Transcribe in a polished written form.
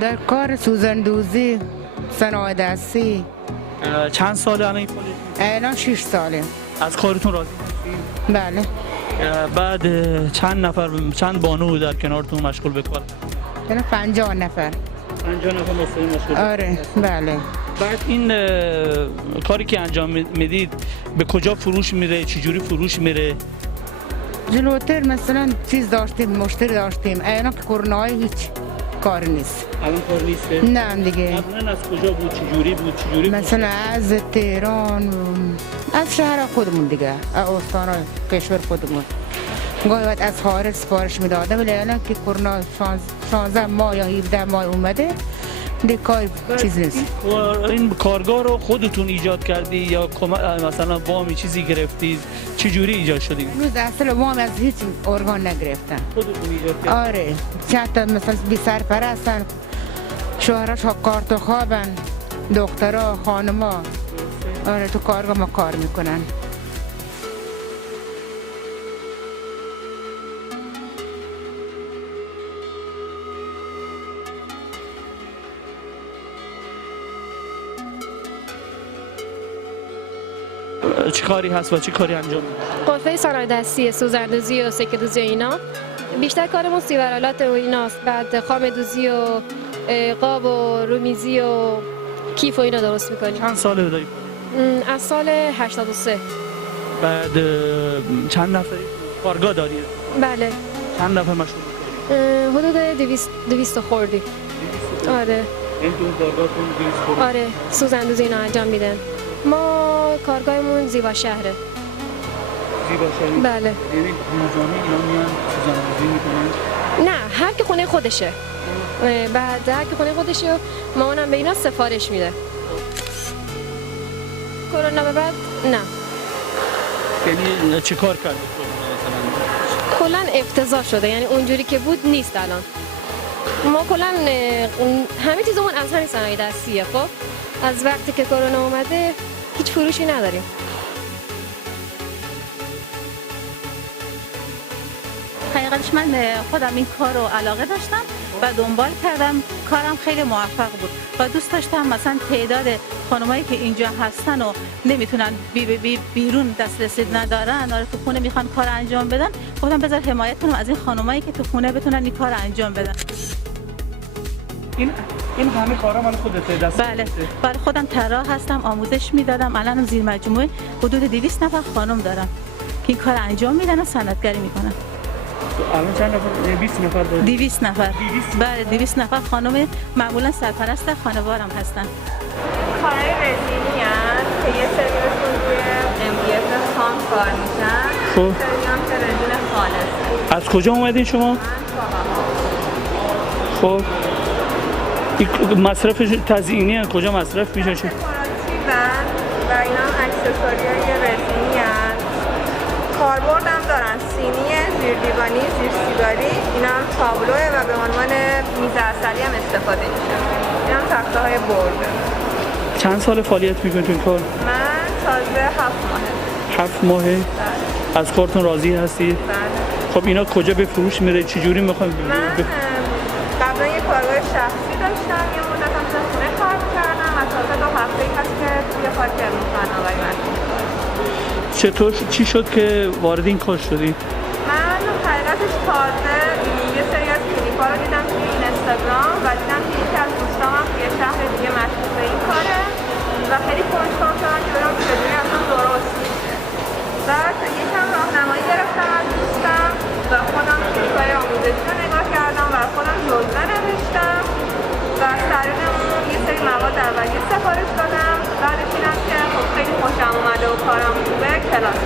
در کار سوزندوزی، صنایع دستی. چند ساله الان این فعالیت؟ الان 6 ساله. از کارتون راضی هستید؟ بله. بعد چند بانو در کنارتون مشغول به کار؟ یعنی 50 نفر. 50 نفر مشغول. آره بله. بعد این کاری که انجام میدید به کجا فروش میره؟ چجوری فروش میره؟ جلوتر مثلا چیز داشتیم، مشتری داشتیم. الان که کرونا هیچ کار نیست. الان کار نیست؟ نه دیگه. قبلا از کجا بود؟ چجوری بود؟ مثلا از تهران، از شهر خودمون دیگه، از استان‌های کشور خودمون. گاهی وقت از خارج سفارش میدادم، ولی الان که کرونا 16 ماه یا 17 ماه اومده دیگه کار چیز نیست. این کارگاه رو خودتون ایجاد کردی یا مثلا وامی چیزی گرفتید؟ چجوری ایجاد شدید؟ روز اصل وام از هیچ ارگان نگرفتن. خودتون ایجاد کردید؟ آره. چند تا مثلا بی سرپرستن، شوهرش ها کارت و خوابن، دخترها، خانما. آره تو کارگاه ما کار میکنن. چه کاری هست و چه کاری انجام میدید؟ قرفه صنایع دستی، سوزندوزی و سکه دوزی و اینا. بیشتر کارمون سیورالات و ایناست. بعد خام دوزی و قاب و رومیزی و کیف و اینا درست میکنیم. چند ساله دارید؟ از سال 83. بعد چند نفری کارگاه دارید؟ بله. چند نفر مشغول می‌کنید؟ حدود 200 خوردی. آره. این تو کارگاهتون 200 خورده؟ آره. سوزندوزی اینا انجام میدن. ما کارگاهمون زیبا شهره. زیبا شهری؟ بله. یعنی مجانی اینا میان سوزندوزی میکنن؟ نه، هر کی خونه خودشه. بعد هر کی خونه خودشه مامانم به اینا سفارش میده. کرونا به بعد نه. یعنی چه کار کردید مثلا؟ کلا افتضاح شده، یعنی اونجوری که بود نیست الان. ما کلا همه چیزمون از همین صنایع دستیه. خب از وقتی که کرونا اومده هیچ فروشی نداریم. حقیقتش من خودم این کار رو علاقه داشتم و دنبال کردم. کارم خیلی موفق بود و دوست داشتم مثلا تعداد خانمایی که اینجا هستن و نمیتونن بیرون دسترسی ندارن، آره تو خونه میخوان کار انجام بدن، گفتم بذار حمایت کنم از این خانمایی که تو خونه بتونن این کار انجام بدن. این همه کارا مال خودته؟ دست بله. برای خودم طراح هستم، آموزش میدادم. الان زیر مجموعه حدود 200 نفر خانم دارم که این کار انجام میدن و صنعتگری میکنن. الان چند نفر؟ 20 نفر دارید؟ 200 نفر. بله 200 نفر خانم معمولا سرپرست خانوارم هستن. کارهای رزینی هست که یه سریشون روی MDF خام کار میشن، خب سری هم که رزین خالصه. از کجا اومدین شما؟ خب این مصرف تزیینی از کجا مصرف میشه؟ دکوراتیون و اینا هم اکسسوری های رزینی هست. کاربرد هم دارن، سینی، زیر دیوانی، زیر سیگاری. اینا هم تابلوه و به عنوان میز عسلی هم استفاده میشه. این هم تخته های برده. چند سال فعالیت میکنید تو این کار؟ من تازه 7 ماهه. 7 ماهه؟ از کارتون راضی هستید؟ بله. خب اینا کجا به فروش میره؟ چجوری میخواید؟ من قبلا یه کارگاه شخصی داشتم، یه مدت هم تو خونه کار می‌کردم و تازه 2 هفته‌ای هست که توی خاک فناوری مشغول شدم. چطور چی شد که وارد این کار شدی؟ من حقیقتش تازه یه سری از کلیپ‌ها رو دیدم توی اینستاگرام و دیدم که یکی از دوستام هم توی شهر دیگه مشغول به این کاره و خیلی کنجکاو شدم که برم چجوری اصلا درست میشه. بعد یکم راهنمایی گرفتم از دوستم و خودم کلیپ‌های آموزشی رو نگاه کردم و خودم جزوه نوشتم و از طریق اون یه سری مواد اولیه سفارش دادم. بعدش اینم که خب خیلی خوشم اومده و کارم خوبه، کلاس